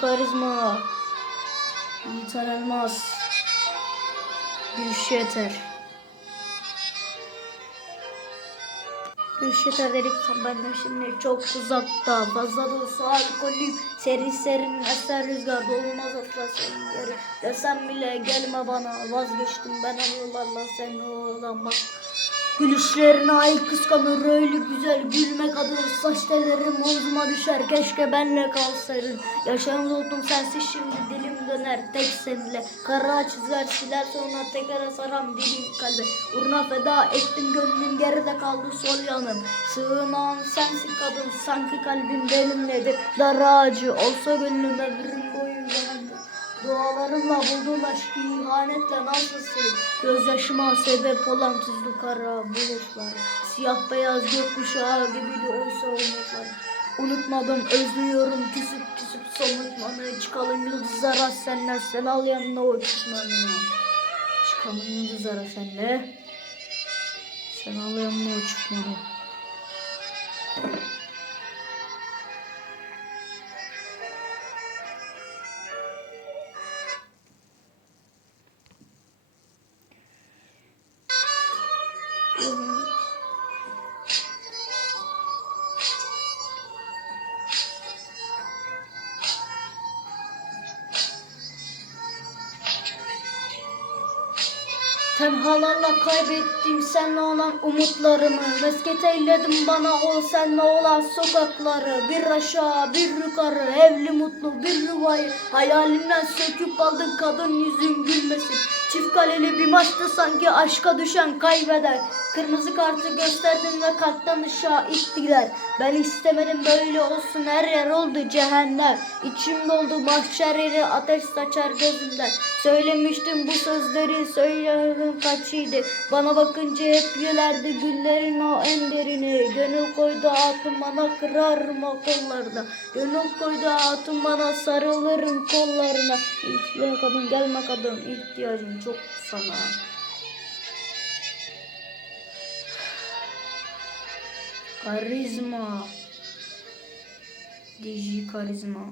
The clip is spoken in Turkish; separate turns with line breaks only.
karizma. Yiğit Elmas. Gülüş yeter. Gülüş yeter dedikten benden şimdi çok uzakta. Fazla da olsa alkolüm. Serin serin eser rüzgarda olmaz asla senin yeri. Desem bile gelme bana. Vazgeçtim ben anılarla sen olamaz. Gülüşlerine ay kıskanır öyle güzel gülmek adın saç tellerim omzuma düşer keşke benle kalsaydın. Yaşam unuttum sensiz şimdi dilim döner tek seninle. Kara çizer siler sonra tekrar saram dilim kalbe. Uğruna feda ettim gönlüm geride kaldı sol yanım. Sığınan sensin kadın sanki kalbim benimledir. Dar ağacı olsa gönlüm ömrüm boyunca. Dualarımla buldum aşkı ihanetle nasılsın? Gözyaşıma sebep olan tuzlu kara bulutlar. Siyah beyaz gökkuşağı gibiydi oysa umutlar. Unutmadım özlüyorum küsüp küsüp somurtmanı. Çıkalım yıldızlara senle sen al yanına uçmanı. Çıkalım yıldızlara senle. Sen al yanına uçmanı. Tenhalarla kaybettim seninle olan umutlarımı. Mesket eyledim bana o seninle olan sokakları. Bir aşağı bir yukarı evli mutlu bir rüvayı Hayalimden söküp aldın kadın yüzün gülmesin. Çift kaleli bir maçtı sanki aşka düşen kaybeder Kırmızı kartı gösterdim ve kalpten aşağı ittiler. Ben istemedim böyle olsun. Her yer oldu cehennem. İçim doldu mahşer yeri ateş saçar gözümden. Söylemiştim bu sözleri söylememin kaçıydı Bana bakınca hep gülerdi güllerin o en derini. Gönül koydu hatun bana kırarım o kollarına. Gönül koydu hatun bana sarılırım kollarına. İhtiyar kadın gelme kadın ihtiyacım çok sana Karizma Diji karizma